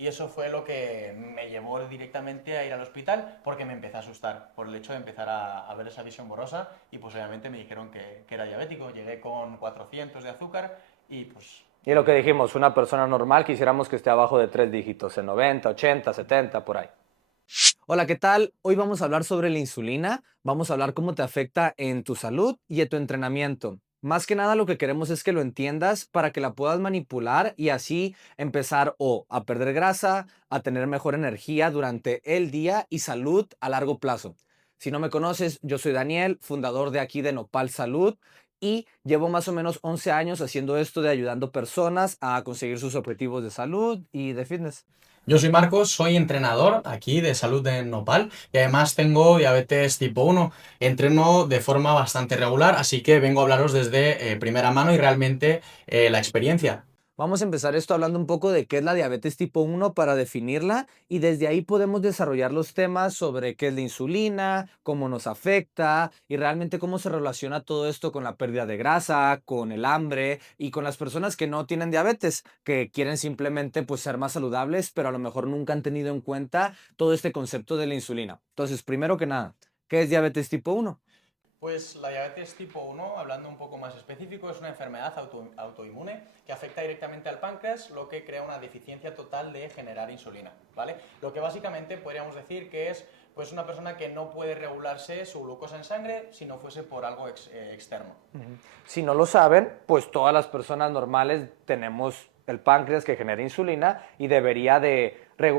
Y eso fue lo que me llevó directamente a ir al hospital porque me empecé a asustar por el hecho de empezar a ver esa visión borrosa y pues obviamente me dijeron que era diabético. Llegué con 400 de azúcar y pues Y lo que dijimos, una persona normal quisiéramos que esté abajo de 3 dígitos, en 90, 80, 70, por ahí. Hola, ¿qué tal? Hoy vamos a hablar sobre la insulina, vamos a hablar cómo te afecta en tu salud y en tu entrenamiento. Más que nada lo que queremos es que lo entiendas para que la puedas manipular y así empezar o a perder grasa, a tener mejor energía durante el día y salud a largo plazo. Si no me conoces, yo soy Daniel, fundador de aquí de Nopal Salud y llevo más o menos 11 años haciendo esto de ayudando personas a conseguir sus objetivos de salud y de fitness. yo soy Marcos, soy entrenador aquí de salud en Nopal y además tengo diabetes tipo 1. Entreno de forma bastante regular, así que vengo a hablaros desde primera mano y realmente la experiencia. Vamos a empezar esto hablando un poco de qué es la diabetes tipo 1 para definirla y desde ahí podemos desarrollar los temas sobre qué es la insulina, cómo nos afecta y realmente cómo se relaciona todo esto con la pérdida de grasa, con el hambre y con las personas que no tienen diabetes, que quieren simplemente pues ser más saludables, pero a lo mejor nunca han tenido en cuenta todo este concepto de la insulina. Entonces, primero que nada, ¿qué es diabetes tipo 1? Pues la diabetes tipo 1, hablando un poco más específico, es una enfermedad autoinmune que afecta directamente al páncreas, lo que crea una deficiencia total de generar insulina, ¿vale? Lo que básicamente podríamos decir que es pues una persona que no puede regularse su glucosa en sangre si no fuese por algo externo. Si no lo saben, pues todas las personas normales tenemos el páncreas que genera insulina y debería de,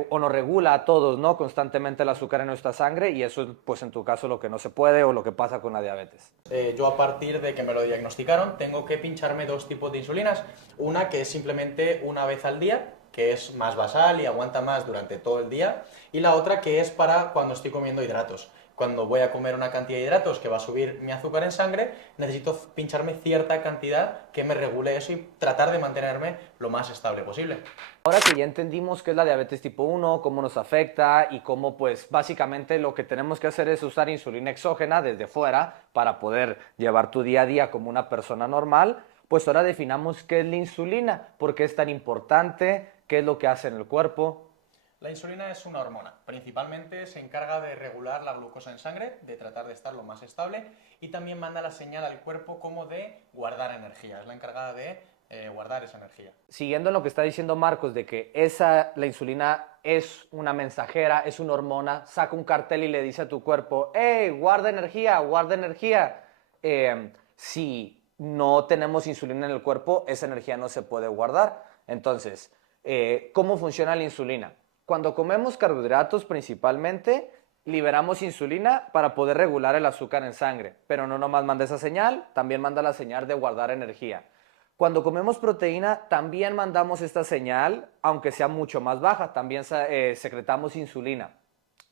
o nos regula a todos, ¿no? Constantemente el azúcar en nuestra sangre y eso es, pues en tu caso, lo que no se puede o lo que pasa con la diabetes. Yo a partir de que me lo diagnosticaron tengo que pincharme dos tipos de insulinas. Una que es simplemente una vez al día, que es más basal y aguanta más durante todo el día. Y la otra que es para cuando estoy comiendo hidratos. Cuando voy a comer una cantidad de hidratos que va a subir mi azúcar en sangre, necesito pincharme cierta cantidad que me regule eso y tratar de mantenerme lo más estable posible. Ahora que ya entendimos qué es la diabetes tipo 1, cómo nos afecta y cómo pues básicamente lo que tenemos que hacer es usar insulina exógena desde fuera para poder llevar tu día a día como una persona normal, pues ahora definamos qué es la insulina, por qué es tan importante, qué es lo que hace en el cuerpo. La insulina es una hormona. Principalmente se encarga de regular la glucosa en sangre, de tratar de estar lo más estable y también manda la señal al cuerpo como de guardar energía. Es la encargada de guardar esa energía. Siguiendo en lo que está diciendo Marcos de que la insulina es una mensajera, es una hormona, saca un cartel y le dice a tu cuerpo, hey, guarda energía, guarda energía. Si no tenemos insulina en el cuerpo, esa energía no se puede guardar. Entonces, ¿cómo funciona la insulina? Cuando comemos carbohidratos principalmente, liberamos insulina para poder regular el azúcar en sangre, pero no nomás manda esa señal, también manda la señal de guardar energía. Cuando comemos proteína, también mandamos esta señal, aunque sea mucho más baja, también secretamos insulina,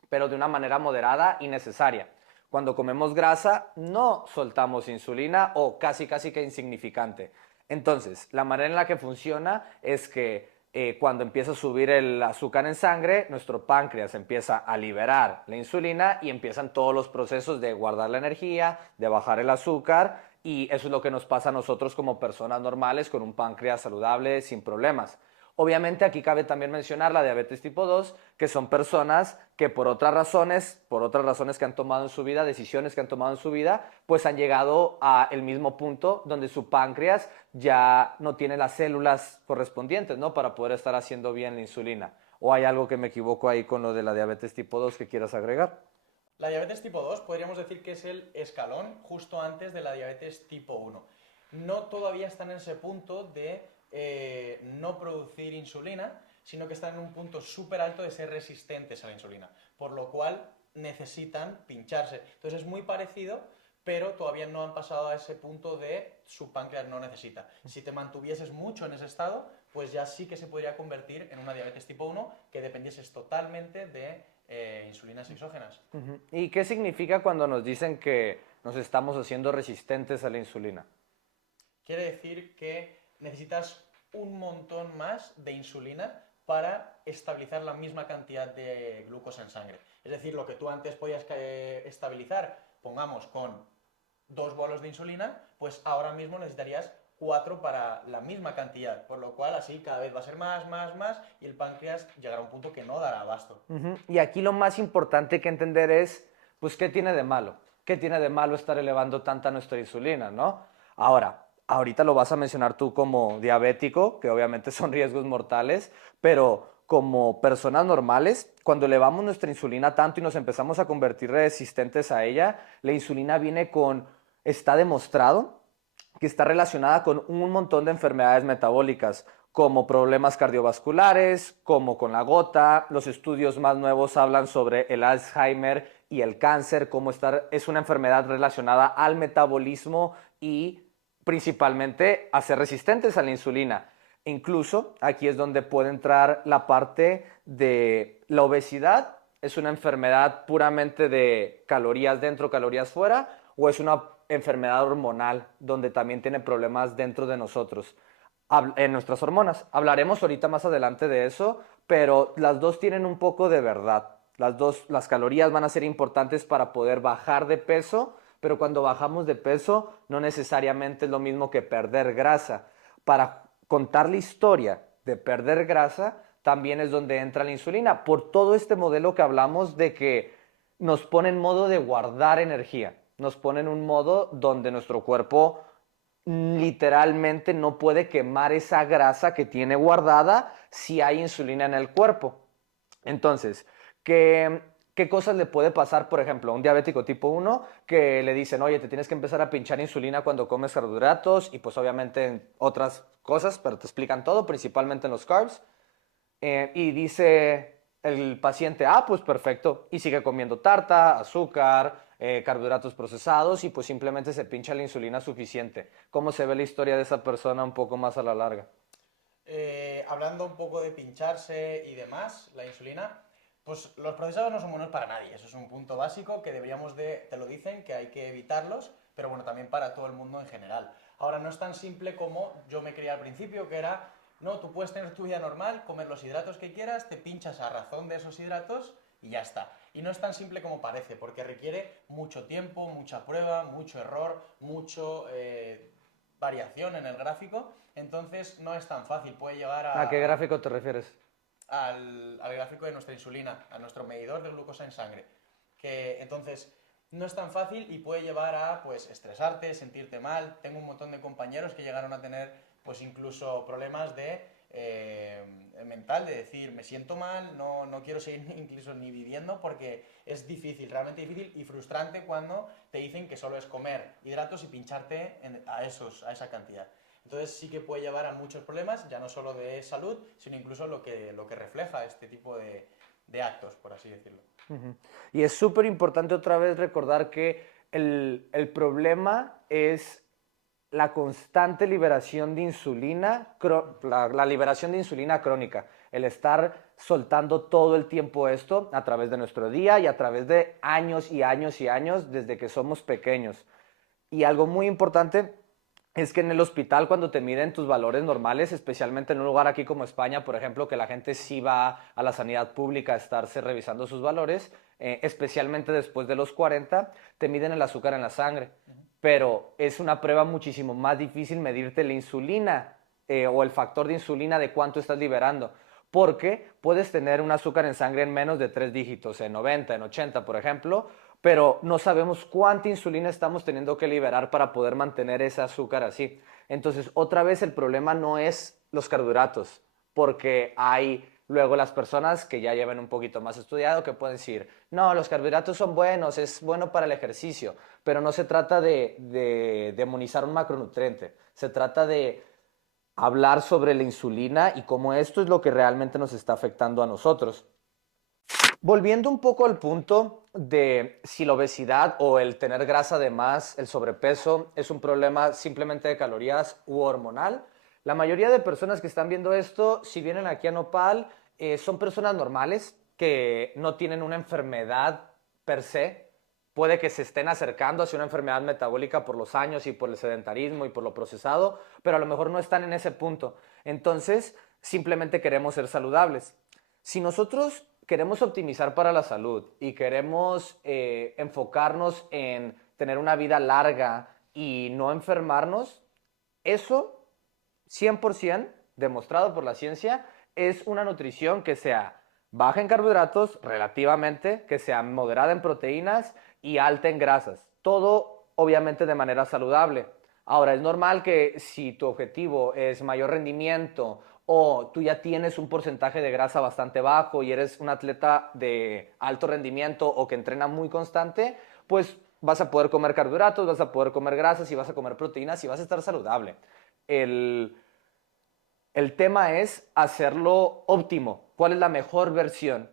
pero de una manera moderada y necesaria. Cuando comemos grasa, no soltamos insulina o casi casi que insignificante. Entonces, la manera en la que funciona es que cuando empieza a subir el azúcar en sangre, nuestro páncreas empieza a liberar la insulina y empiezan todos los procesos de guardar la energía, de bajar el azúcar y eso es lo que nos pasa a nosotros como personas normales con un páncreas saludable sin problemas. Obviamente aquí cabe también mencionar la diabetes tipo 2, que son personas que por otras razones que han tomado en su vida, decisiones que han tomado en su vida, pues han llegado al mismo punto donde su páncreas ya no tiene las células correspondientes, ¿no? Para poder estar haciendo bien la insulina. ¿O hay algo que me equivoco ahí con lo de la diabetes tipo 2 que quieras agregar? La diabetes tipo 2 podríamos decir que es el escalón justo antes de la diabetes tipo 1. No todavía están en ese punto de no producir insulina, sino que están en un punto súper alto de ser resistentes a la insulina, por lo cual necesitan pincharse. Entonces es muy parecido, pero todavía no han pasado a ese punto de su páncreas no necesita. Si te mantuvieses mucho en ese estado, pues ya sí que se podría convertir en una diabetes tipo 1 que dependieses totalmente de insulinas exógenas. Ujú. ¿Y qué significa cuando nos dicen que nos estamos haciendo resistentes a la insulina? Quiere decir que necesitas un montón más de insulina para estabilizar la misma cantidad de glucosa en sangre. Es decir, lo que tú antes podías estabilizar, pongamos, con 2 bolos de insulina, pues ahora mismo necesitarías 4 para la misma cantidad, por lo cual así cada vez va a ser más, y el páncreas llegará a un punto que no dará abasto. Y aquí lo más importante que entender es, pues, ¿qué tiene de malo? ¿Qué tiene de malo estar elevando tanta nuestra insulina, no? Ahora, ahorita lo vas a mencionar tú como diabético, que obviamente son riesgos mortales, pero como personas normales, cuando elevamos nuestra insulina tanto y nos empezamos a convertir resistentes a ella, la insulina viene con, está demostrado que está relacionada con un montón de enfermedades metabólicas, como problemas cardiovasculares, como con la gota. Los estudios más nuevos hablan sobre el Alzheimer y el cáncer, como es una enfermedad relacionada al metabolismo y principalmente a ser resistentes a la insulina. Incluso aquí es donde puede entrar la parte de la obesidad. ¿Es una enfermedad puramente de calorías dentro, calorías fuera? ¿O es una enfermedad hormonal donde también tiene problemas dentro de nosotros, en nuestras hormonas? Hablaremos ahorita más adelante de eso, pero las dos tienen un poco de verdad. Las calorías van a ser importantes para poder bajar de peso, pero cuando bajamos de peso no necesariamente es lo mismo que perder grasa. Para contar la historia de perder grasa, también es donde entra la insulina, por todo este modelo que hablamos de que nos pone en modo de guardar energía, nos pone en un modo donde nuestro cuerpo literalmente no puede quemar esa grasa que tiene guardada si hay insulina en el cuerpo. Entonces, ¿qué cosas le puede pasar, por ejemplo, a un diabético tipo 1 que le dicen, oye, te tienes que empezar a pinchar insulina cuando comes carbohidratos y pues obviamente otras cosas, pero te explican todo, principalmente en los carbs? Y dice el paciente, ah, pues perfecto, y sigue comiendo tarta, azúcar, carbohidratos procesados y pues simplemente se pincha la insulina suficiente. ¿Cómo se ve la historia de esa persona un poco más a la larga? Hablando un poco de pincharse y demás, la insulina, pues los procesados no son buenos para nadie. Eso es un punto básico que deberíamos de, te lo dicen, que hay que evitarlos, pero bueno, también para todo el mundo en general. Ahora, no es tan simple como yo me creía al principio, que era, no, tú puedes tener tu vida normal, comer los hidratos que quieras, te pinchas a razón de esos hidratos y ya está. Y no es tan simple como parece, porque requiere mucho tiempo, mucha prueba, mucho error, mucho variación en el gráfico, entonces no es tan fácil, puede llegar ¿A qué gráfico te refieres? al gráfico de nuestra insulina, a nuestro medidor de glucosa en sangre, que entonces no es tan fácil y puede llevar a pues estresarte, sentirte mal. Tengo un montón de compañeros que llegaron a tener pues incluso problemas de mental, de decir me siento mal, no quiero seguir incluso ni viviendo porque es difícil, realmente difícil y frustrante cuando te dicen que solo es comer hidratos y pincharte a esa cantidad. Entonces sí que puede llevar a muchos problemas, ya no solo de salud, sino incluso lo que refleja este tipo de actos, por así decirlo. Y es súper importante otra vez recordar que el problema es la constante liberación de insulina, la liberación de insulina crónica, el estar soltando todo el tiempo esto a través de nuestro día y a través de años y años y años desde que somos pequeños. Y algo muy importante es que en el hospital cuando te miden tus valores normales, especialmente en un lugar aquí como España, por ejemplo, que la gente sí va a la sanidad pública a estarse revisando sus valores, especialmente después de los 40, te miden el azúcar en la sangre. Pero es una prueba muchísimo más difícil medirte la insulina o el factor de insulina de cuánto estás liberando. Porque puedes tener un azúcar en sangre en menos de 3 dígitos, en 90, en 80, por ejemplo, pero no sabemos cuánta insulina estamos teniendo que liberar para poder mantener ese azúcar así. Entonces, otra vez el problema no es los carbohidratos, porque hay luego las personas que ya llevan un poquito más estudiado que pueden decir, no, los carbohidratos son buenos, es bueno para el ejercicio, pero no se trata de demonizar un macronutriente, se trata de hablar sobre la insulina y cómo esto es lo que realmente nos está afectando a nosotros. Volviendo un poco al punto de si la obesidad o el tener grasa de más, el sobrepeso, es un problema simplemente de calorías u hormonal, la mayoría de personas que están viendo esto, si vienen aquí a Nopal, son personas normales que no tienen una enfermedad per se. Puede que se estén acercando hacia una enfermedad metabólica por los años y por el sedentarismo y por lo procesado, pero a lo mejor no están en ese punto. Entonces, simplemente queremos ser saludables. Si nosotros queremos optimizar para la salud y queremos enfocarnos en tener una vida larga y no enfermarnos, Eso, 100% demostrado por la ciencia, es una nutrición que sea baja en carbohidratos relativamente, que sea moderada en proteínas y alta en grasas. Todo obviamente de manera saludable. Ahora, es normal que si tu objetivo es mayor rendimiento o tú ya tienes un porcentaje de grasa bastante bajo y eres un atleta de alto rendimiento o que entrena muy constante, pues vas a poder comer carbohidratos, vas a poder comer grasas y vas a comer proteínas y vas a estar saludable. El, el tema es hacerlo óptimo. ¿Cuál es la mejor versión?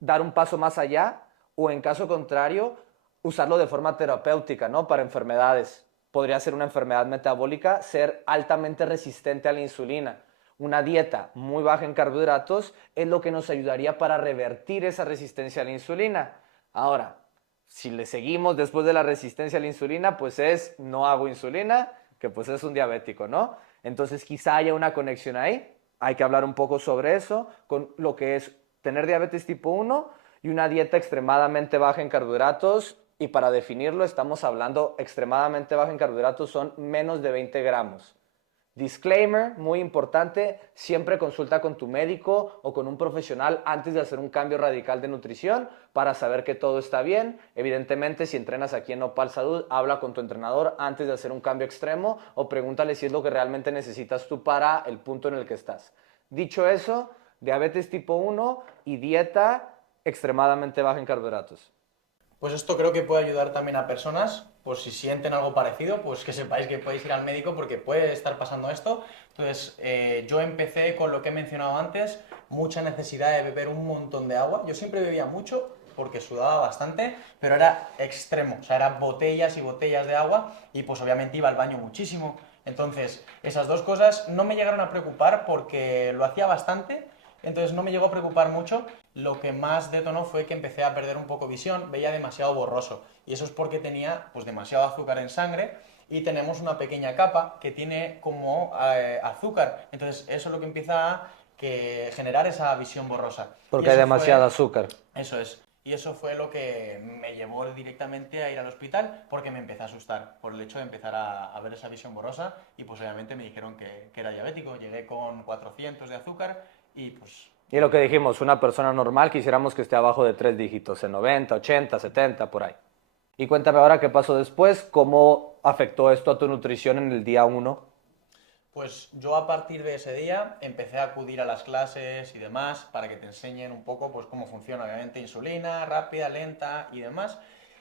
¿Dar un paso más allá? O en caso contrario, usarlo de forma terapéutica, ¿no? Para enfermedades. Podría ser una enfermedad metabólica, ser altamente resistente a la insulina. Una dieta muy baja en carbohidratos es lo que nos ayudaría para revertir esa resistencia a la insulina. Ahora, si le seguimos después de la resistencia a la insulina, pues es no hago insulina, que pues es un diabético, ¿no? Entonces quizá haya una conexión ahí. Hay que hablar un poco sobre eso, con lo que es tener diabetes tipo 1 y una dieta extremadamente baja en carbohidratos. Y para definirlo estamos hablando extremadamente baja en carbohidratos son menos de 20 gramos. Disclaimer, muy importante, siempre consulta con tu médico o con un profesional antes de hacer un cambio radical de nutrición para saber que todo está bien. Evidentemente, si entrenas aquí en Nopal Salud, habla con tu entrenador antes de hacer un cambio extremo o pregúntale si es lo que realmente necesitas tú para el punto en el que estás. Dicho eso, diabetes tipo 1 y dieta extremadamente baja en carbohidratos. Pues esto creo que puede ayudar también a personas, pues si sienten algo parecido, pues que sepáis que podéis ir al médico porque puede estar pasando esto. Entonces, yo empecé con lo que he mencionado antes, mucha necesidad de beber un montón de agua. Yo siempre bebía mucho porque sudaba bastante, pero era extremo, o sea, eran botellas y botellas de agua y pues obviamente iba al baño muchísimo. Entonces, esas dos cosas no me llegaron a preocupar porque lo hacía bastante, entonces no me llegó a preocupar mucho. Lo que más detonó fue que empecé a perder un poco visión, veía demasiado borroso. Y eso es porque tenía pues demasiado azúcar en sangre y tenemos una pequeña capa que tiene como azúcar. Entonces eso es lo que empieza a generar esa visión borrosa. Y Porque hay eso demasiado fue, azúcar. eso es. Y eso fue lo que me llevó directamente a ir al hospital porque me empecé a asustar por el hecho de empezar a ver esa visión borrosa y pues obviamente me dijeron que era diabético. Llegué con 400 de azúcar y pues Y lo que dijimos, una persona normal quisiéramos que esté abajo de 3 dígitos, en 90, 80, 70, por ahí. Y cuéntame ahora qué pasó después, cómo afectó esto a tu nutrición en el día 1. pues yo a partir de ese día empecé a acudir a las clases y demás para que te enseñen un poco pues cómo funciona obviamente insulina, rápida, lenta y demás.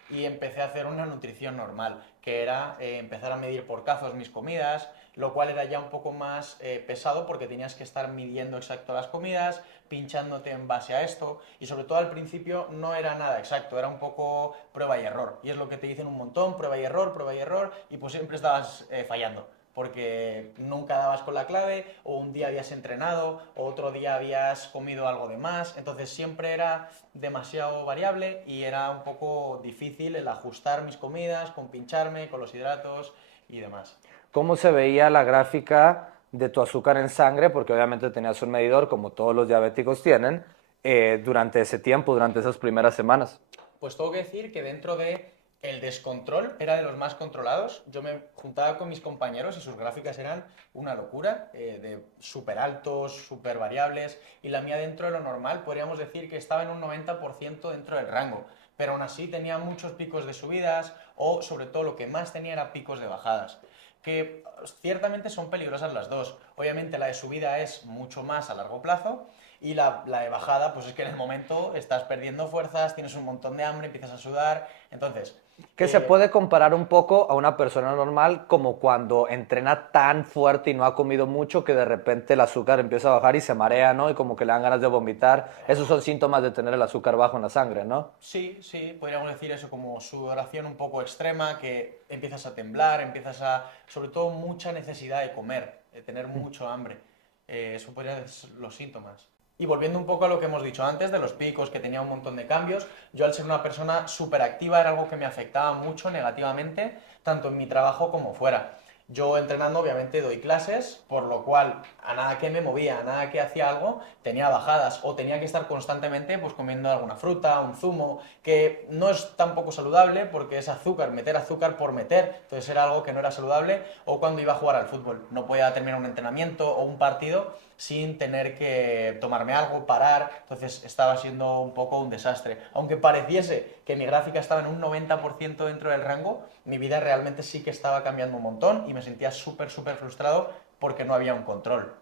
Y empecé a hacer una nutrición normal, que era empezar a medir por cazos mis comidas, lo cual era ya un poco más pesado porque tenías que estar midiendo exacto las comidas, pinchándote en base a esto, y sobre todo al principio no era nada exacto, era un poco prueba y error. Y es lo que te dicen un montón, prueba y error, y pues siempre estabas fallando porque nunca dabas con la clave, o un día habías entrenado, o otro día habías comido algo de más, entonces siempre era demasiado variable y era un poco difícil el ajustar mis comidas, con pincharme, con los hidratos y demás. ¿Cómo se veía la gráfica de tu azúcar en sangre? Porque obviamente tenías un medidor, como todos los diabéticos tienen, durante ese tiempo, durante esas primeras semanas. Pues tengo que decir que dentro de el descontrol era de los más controlados. Yo me juntaba con mis compañeros y sus gráficas eran una locura, de súper altos, súper variables, y la mía dentro de lo normal, podríamos decir que estaba en un 90% dentro del rango, pero aún así tenía muchos picos de subidas o sobre todo lo que más tenía era picos de bajadas que ciertamente son peligrosas las dos. Obviamente la de subida es mucho más a largo plazo y la de bajada, pues es que en el momento estás perdiendo fuerzas, tienes un montón de hambre, empiezas a sudar. Entonces, Que se puede comparar un poco a una persona normal como cuando entrena tan fuerte y no ha comido mucho que de repente el azúcar empieza a bajar y se marea, ¿no? Y como que le dan ganas de vomitar. Esos son síntomas de tener el azúcar bajo en la sangre, ¿no? sí, sí, podríamos decir eso como sudoración un poco extrema, que empiezas a temblar, empiezas a, sobre todo, mucha necesidad de comer, de tener mucho hambre. Eso podrían ser los síntomas. Y volviendo un poco a lo que hemos dicho antes, de los picos, que tenía un montón de cambios, yo al ser una persona súper activa era algo que me afectaba mucho negativamente, tanto en mi trabajo como fuera. Yo entrenando obviamente doy clases, por lo cual a nada que me movía, a nada que hacía algo, tenía bajadas o tenía que estar constantemente pues comiendo alguna fruta, un zumo, que no es tampoco saludable porque es azúcar, meter azúcar por meter, entonces era algo que no era saludable, o cuando iba a jugar al fútbol, no podía terminar un entrenamiento o un partido sin tener que tomarme algo, parar, entonces estaba siendo un poco un desastre. Aunque pareciese que mi gráfica estaba en un 90% dentro del rango, mi vida realmente sí que estaba cambiando un montón y me sentía súper, súper frustrado porque no había un control.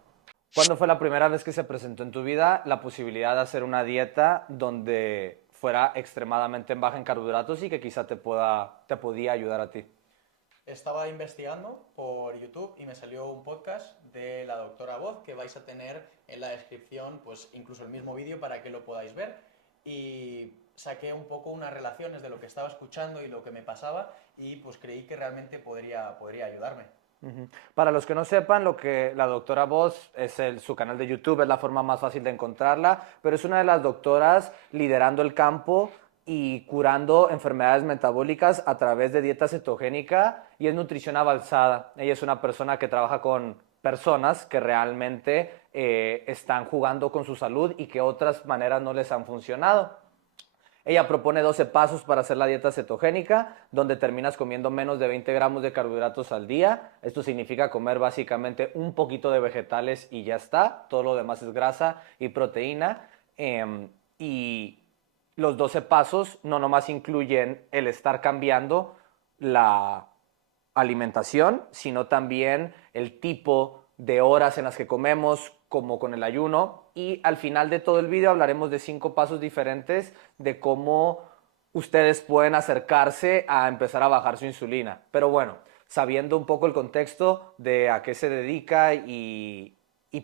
¿Cuándo fue la primera vez que se presentó en tu vida la posibilidad de hacer una dieta donde fuera extremadamente baja en carbohidratos y que quizá te podía ayudar a ti? Estaba investigando por YouTube y me salió un podcast de la doctora Voz que vais a tener en la descripción, pues incluso el mismo vídeo para que lo podáis ver. Y saqué un poco unas relaciones de lo que estaba escuchando y lo que me pasaba y pues creí que realmente podría ayudarme. Ujú. Para los que no sepan, lo que la doctora Voz es su canal de YouTube, es la forma más fácil de encontrarla, pero es una de las doctoras liderando el campo y curando enfermedades metabólicas a través de dieta cetogénica y es nutrición avanzada. Ella es una persona que trabaja con personas que realmente están jugando con su salud y que otras maneras no les han funcionado. Ella propone 12 pasos para hacer la dieta cetogénica, donde terminas comiendo menos de 20 gramos de carbohidratos al día. Esto significa comer básicamente un poquito de vegetales y ya está. Todo lo demás es grasa y proteína. Y los 12 pasos no nomás incluyen el estar cambiando la alimentación, sino también el tipo de horas en las que comemos, como con el ayuno. Y al final de todo el video hablaremos de 5 pasos diferentes de cómo ustedes pueden acercarse a empezar a bajar su insulina. Pero bueno, sabiendo un poco el contexto de a qué se dedica y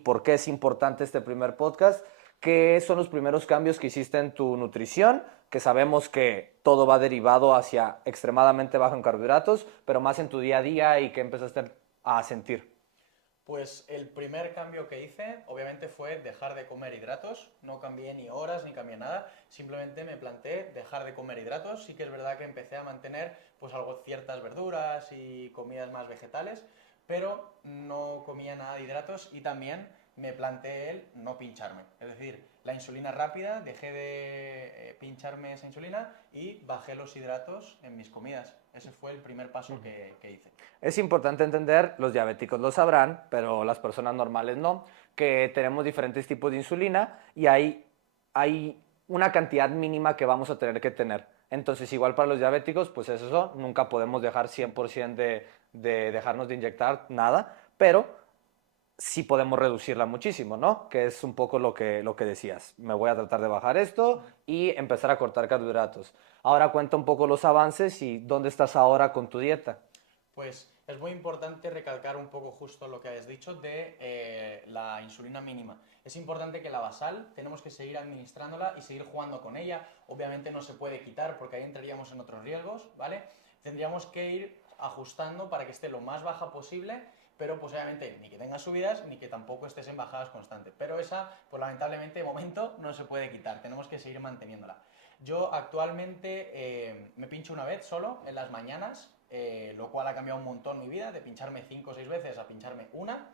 por qué es importante este primer podcast, ¿qué son los primeros cambios que hiciste en tu nutrición? Que sabemos que todo va derivado hacia extremadamente bajo en carbohidratos, pero más en tu día a día y qué empezaste a sentir. Pues el primer cambio que hice, obviamente, fue dejar de comer hidratos. No cambié ni horas ni cambié nada. Simplemente me planteé dejar de comer hidratos. Sí que es verdad que empecé a mantener pues algo ciertas verduras y comidas más vegetales, pero no comía nada de hidratos y también me planteé el no pincharme. Es decir, la insulina rápida, dejé de pincharme esa insulina y bajé los hidratos en mis comidas. Ese fue el primer paso que hice. Es importante entender, los diabéticos lo sabrán, pero las personas normales no, que tenemos diferentes tipos de insulina y hay una cantidad mínima que vamos a tener que tener. Entonces, igual para los diabéticos, pues es eso, nunca podemos dejar 100% de dejarnos de inyectar nada, pero sí podemos reducirla muchísimo, ¿no? Que es un poco lo que decías. Me voy a tratar de bajar esto y empezar a cortar carbohidratos. Ahora cuenta un poco los avances y dónde estás ahora con tu dieta. Pues es muy importante recalcar un poco justo lo que has dicho de la insulina mínima. Es importante que la basal tenemos que seguir administrándola y seguir jugando con ella. Obviamente no se puede quitar porque ahí entraríamos en otros riesgos, ¿vale? Tendríamos que ir ajustando para que esté lo más baja posible, pero pues obviamente ni que tenga subidas ni que tampoco estés en bajadas constantes. Pero esa, pues lamentablemente de momento no se puede quitar, tenemos que seguir manteniéndola. Yo actualmente me pincho una vez solo en las mañanas, lo cual ha cambiado un montón mi vida, de pincharme 5 o 6 veces a pincharme una.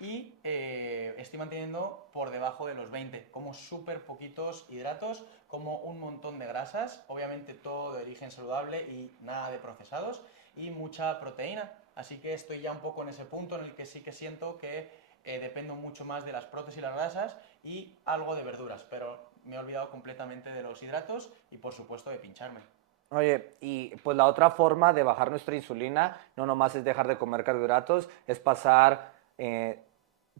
Y estoy manteniendo por debajo de los 20, como súper poquitos hidratos, como un montón de grasas, obviamente todo de origen saludable y nada de procesados, y mucha proteína. Así que estoy ya un poco en ese punto en el que sí que siento que dependo mucho más de las proteínas y las grasas y algo de verduras, pero me he olvidado completamente de los hidratos y por supuesto de pincharme. Oye, y pues la otra forma de bajar nuestra insulina no nomás es dejar de comer carbohidratos, es pasar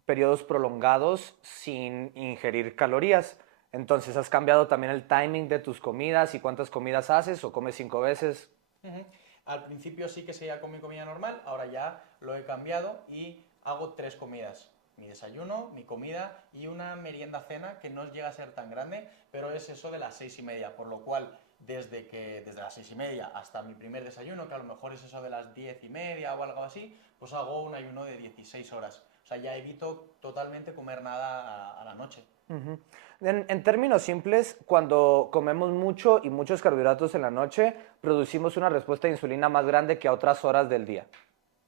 periodos prolongados sin ingerir calorías. Entonces, ¿has cambiado también el timing de tus comidas y cuántas comidas haces o comes 5 veces? Ujú. Al principio sí que seguía con mi comida normal, ahora ya lo he cambiado y hago tres comidas. Mi desayuno, mi comida y una merienda cena que no llega a ser tan grande, pero es eso de las 6:30, por lo cual desde las 6:30 hasta mi primer desayuno, que a lo mejor es eso de las 10:30 o algo así, pues hago un ayuno de 16 horas. O sea, ya evito totalmente comer nada a la noche. Ujú. En términos simples, cuando comemos mucho y muchos carbohidratos en la noche, producimos una respuesta de insulina más grande que a otras horas del día.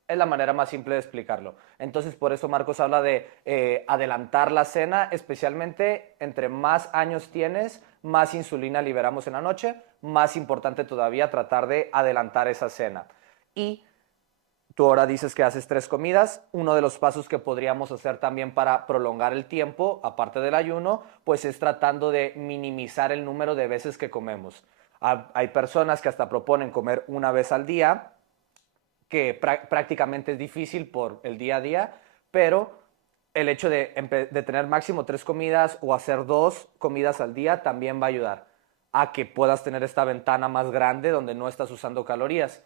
Es la manera más simple de explicarlo. Entonces, por eso Marcos habla de adelantar la cena, especialmente entre más años tienes, más insulina liberamos en la noche, más importante todavía tratar de adelantar esa cena. Y tú ahora dices que haces 3 comidas. Uno de los pasos que podríamos hacer también para prolongar el tiempo, aparte del ayuno, pues es tratando de minimizar el número de veces que comemos. Hay personas que hasta proponen comer una vez al día, que prácticamente es difícil por el día a día, pero el hecho de tener máximo 3 comidas o hacer 2 comidas al día también va a ayudar a que puedas tener esta ventana más grande donde no estás usando calorías.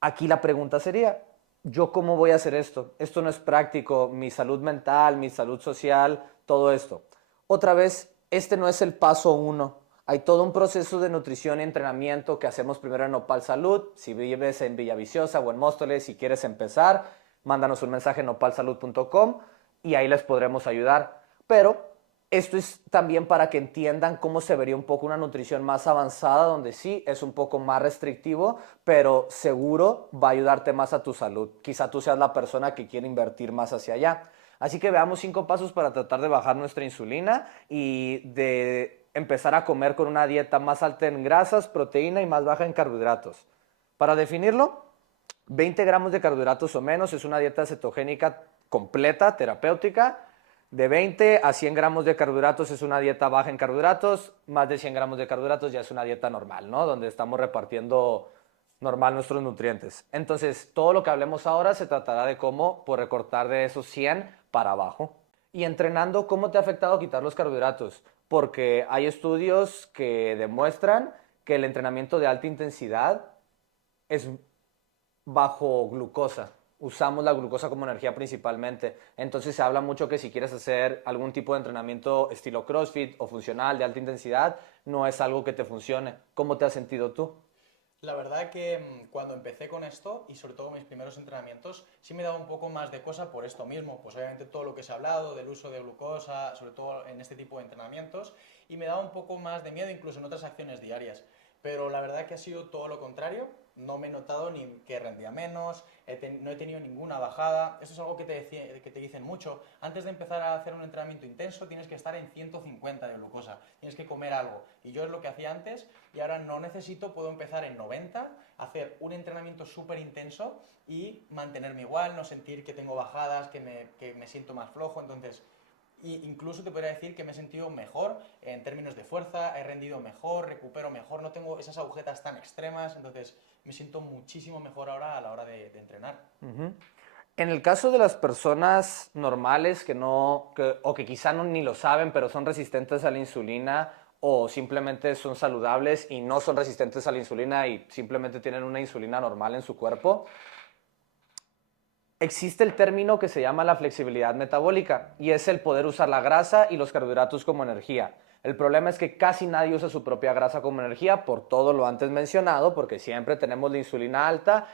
Aquí la pregunta sería, ¿yo cómo voy a hacer esto? Esto no es práctico, mi salud mental, mi salud social, todo esto. Otra vez, este no es el paso uno. Hay todo un proceso de nutrición y entrenamiento que hacemos primero en Nopal Salud. Si vives en Villaviciosa o en Móstoles, si quieres empezar, mándanos un mensaje en nopalsalud.com y ahí les podremos ayudar. Pero esto es también para que entiendan cómo se vería un poco una nutrición más avanzada, donde sí es un poco más restrictivo, pero seguro va a ayudarte más a tu salud. Quizá tú seas la persona que quiere invertir más hacia allá. Así que veamos 5 pasos para tratar de bajar nuestra insulina y de empezar a comer con una dieta más alta en grasas, proteína y más baja en carbohidratos. Para definirlo, 20 gramos de carbohidratos o menos es una dieta cetogénica completa, terapéutica. De 20 a 100 gramos de carbohidratos es una dieta baja en carbohidratos, más de 100 gramos de carbohidratos ya es una dieta normal, ¿no? Donde estamos repartiendo normal nuestros nutrientes. Entonces, todo lo que hablemos ahora se tratará de cómo por recortar de esos 100 para abajo. Y entrenando, ¿cómo te ha afectado quitar los carbohidratos? Porque hay estudios que demuestran que el entrenamiento de alta intensidad es bajo glucosa. Usamos la glucosa como energía principalmente. Entonces se habla mucho que si quieres hacer algún tipo de entrenamiento estilo CrossFit o funcional de alta intensidad, no es algo que te funcione. ¿Cómo te has sentido tú? La verdad que cuando empecé con esto, y sobre todo mis primeros entrenamientos, sí me daba un poco más de cosa por esto mismo. Pues obviamente todo lo que se ha hablado del uso de glucosa, sobre todo en este tipo de entrenamientos, y me daba un poco más de miedo incluso en otras acciones diarias. Pero la verdad que ha sido todo lo contrario. No me he notado ni que rendía menos, no he tenido ninguna bajada. Eso es algo que te dicen mucho. Antes de empezar a hacer un entrenamiento intenso tienes que estar en 150 de glucosa. Tienes que comer algo. Y yo es lo que hacía antes y ahora no necesito, puedo empezar en 90, hacer un entrenamiento súper intenso y mantenerme igual, no sentir que tengo bajadas, que me siento más flojo. Entonces, y incluso te podría decir que me he sentido mejor en términos de fuerza, he rendido mejor, recupero mejor, no tengo esas agujetas tan extremas, entonces me siento muchísimo mejor ahora a la hora de entrenar. Ujú. En el caso de las personas normales que no, o que quizá no, ni lo saben, pero son resistentes a la insulina o simplemente son saludables y no son resistentes a la insulina y simplemente tienen una insulina normal en su cuerpo, existe el término que se llama la flexibilidad metabólica y es el poder usar la grasa y los carbohidratos como energía. El problema es que casi nadie usa su propia grasa como energía por todo lo antes mencionado, porque siempre tenemos la insulina alta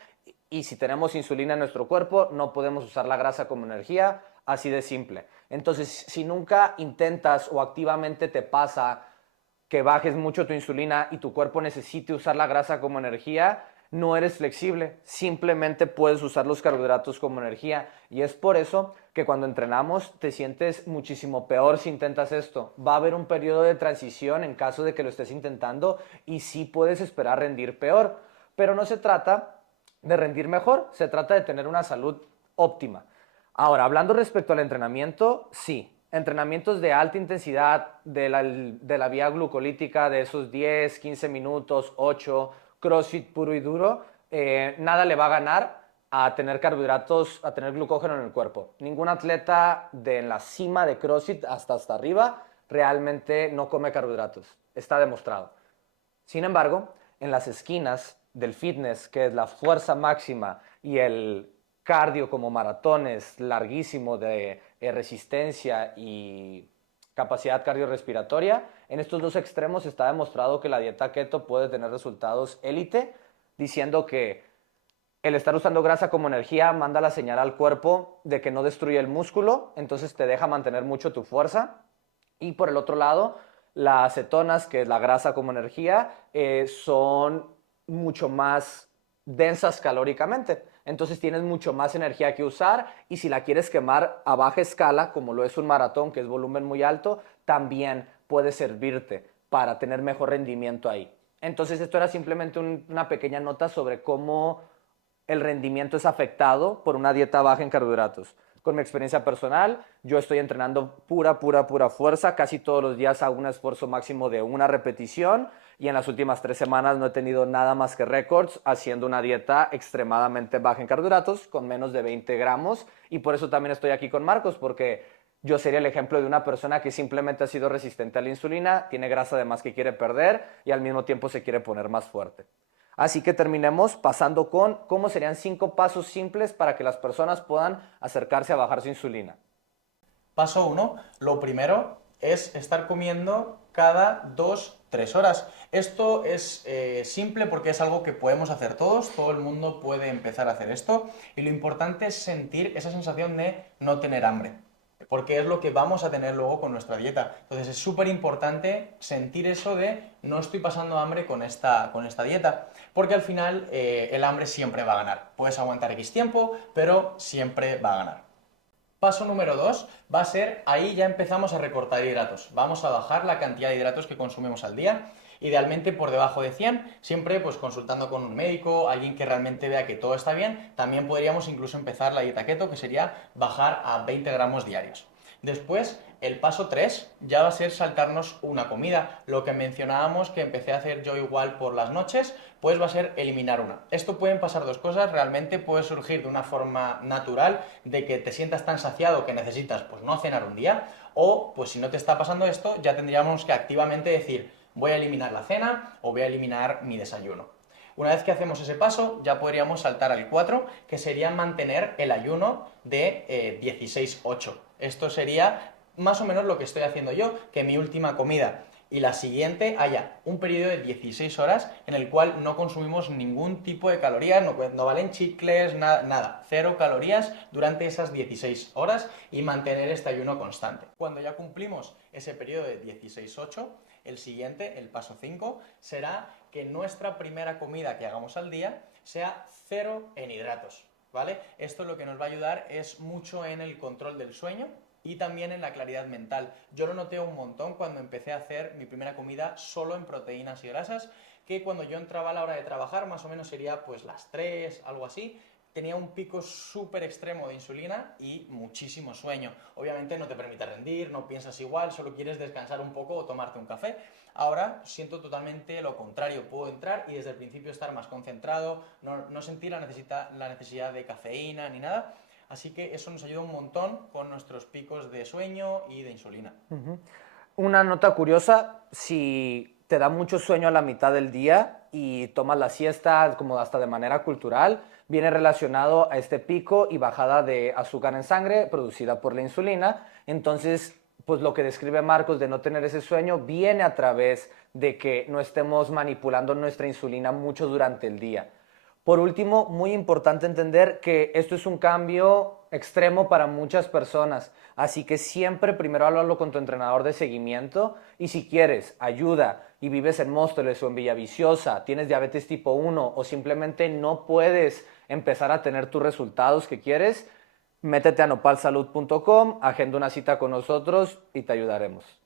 y si tenemos insulina en nuestro cuerpo no podemos usar la grasa como energía, así de simple. Entonces, si nunca intentas o activamente te pasa que bajes mucho tu insulina y tu cuerpo necesite usar la grasa como energía, no eres flexible, simplemente puedes usar los carbohidratos como energía y es por eso que cuando entrenamos te sientes muchísimo peor si intentas esto. Va a haber un periodo de transición en caso de que lo estés intentando y sí puedes esperar rendir peor, pero no se trata de rendir mejor, se trata de tener una salud óptima. Ahora, hablando respecto al entrenamiento, sí, entrenamientos de alta intensidad, de la vía glucolítica, de esos 10, 15 minutos, 8, CrossFit puro y duro, nada le va a ganar a tener carbohidratos, a tener glucógeno en el cuerpo. Ningún atleta de en la cima de CrossFit hasta arriba realmente no come carbohidratos. Está demostrado. Sin embargo, en las esquinas del fitness, que es la fuerza máxima y el cardio como maratones larguísimo de resistencia y capacidad cardiorrespiratoria, en estos dos extremos está demostrado que la dieta keto puede tener resultados élite, diciendo que el estar usando grasa como energía manda la señal al cuerpo de que no destruye el músculo, entonces te deja mantener mucho tu fuerza. Y por el otro lado, las cetonas, que es la grasa como energía, son mucho más densas calóricamente. Entonces tienes mucho más energía que usar y si la quieres quemar a baja escala, como lo es un maratón, que es volumen muy alto, también puede servirte para tener mejor rendimiento ahí. Entonces esto era simplemente una pequeña nota sobre cómo el rendimiento es afectado por una dieta baja en carbohidratos. Con mi experiencia personal, yo estoy entrenando pura fuerza. Casi todos los días hago un esfuerzo máximo de una repetición y en las últimas 3 semanas no he tenido nada más que récords haciendo una dieta extremadamente baja en carbohidratos con menos de 20 gramos. Y por eso también estoy aquí con Marcos, porque yo sería el ejemplo de una persona que simplemente ha sido resistente a la insulina, tiene grasa de más que quiere perder y al mismo tiempo se quiere poner más fuerte. Así que terminemos pasando con cómo serían 5 pasos simples para que las personas puedan acercarse a bajar su insulina. Paso 1, lo primero es estar comiendo cada 2-3 horas. Esto es simple porque es algo que podemos hacer todos, todo el mundo puede empezar a hacer esto y lo importante es sentir esa sensación de no tener hambre, porque es lo que vamos a tener luego con nuestra dieta. Entonces es súper importante sentir eso de no estoy pasando hambre con esta dieta, porque al final el hambre siempre va a ganar. Puedes aguantar X tiempo, pero siempre va a ganar. Paso número 2 va a ser, ahí ya empezamos a recortar hidratos. Vamos a bajar la cantidad de hidratos que consumimos al día, idealmente por debajo de 100, siempre pues consultando con un médico, alguien que realmente vea que todo está bien. También podríamos incluso empezar la dieta keto, que sería bajar a 20 gramos diarios. Después, el paso 3 ya va a ser saltarnos una comida. Lo que mencionábamos que empecé a hacer yo igual por las noches, pues va a ser eliminar una. Esto pueden pasar dos cosas, realmente puede surgir de una forma natural, de que te sientas tan saciado que necesitas pues no cenar un día, o pues si no te está pasando esto, ya tendríamos que activamente decir, voy a eliminar la cena o voy a eliminar mi desayuno. Una vez que hacemos ese paso, ya podríamos saltar al 4, que sería mantener el ayuno de 16-8. Esto sería más o menos lo que estoy haciendo yo, que mi última comida y la siguiente haya un periodo de 16 horas en el cual no consumimos ningún tipo de calorías, no valen chicles, nada, 0 calorías durante esas 16 horas y mantener este ayuno constante. Cuando ya cumplimos ese periodo de 16-8, el siguiente, el paso 5, será que nuestra primera comida que hagamos al día sea 0 en hidratos, ¿vale? Esto lo que nos va a ayudar es mucho en el control del sueño y también en la claridad mental. Yo lo noté un montón cuando empecé a hacer mi primera comida solo en proteínas y grasas, que cuando yo entraba a la hora de trabajar, más o menos sería pues las 3, algo así, tenía un pico súper extremo de insulina y muchísimo sueño. Obviamente no te permite rendir, no piensas igual, solo quieres descansar un poco o tomarte un café. Ahora siento totalmente lo contrario, puedo entrar y desde el principio estar más concentrado, no sentir la necesidad de cafeína ni nada. Así que eso nos ayuda un montón con nuestros picos de sueño y de insulina. Una nota curiosa, si te da mucho sueño a la mitad del día y tomas la siesta como hasta de manera cultural, viene relacionado a este pico y bajada de azúcar en sangre producida por la insulina. Entonces, pues lo que describe Marcos de no tener ese sueño viene a través de que no estemos manipulando nuestra insulina mucho durante el día. Por último, muy importante entender que esto es un cambio extremo para muchas personas, así que siempre primero háblalo con tu entrenador de seguimiento y si quieres ayuda y vives en Móstoles o en Villaviciosa, tienes diabetes tipo 1 o simplemente no puedes empezar a tener tus resultados que quieres, métete a nopalsalud.com, agenda una cita con nosotros y te ayudaremos.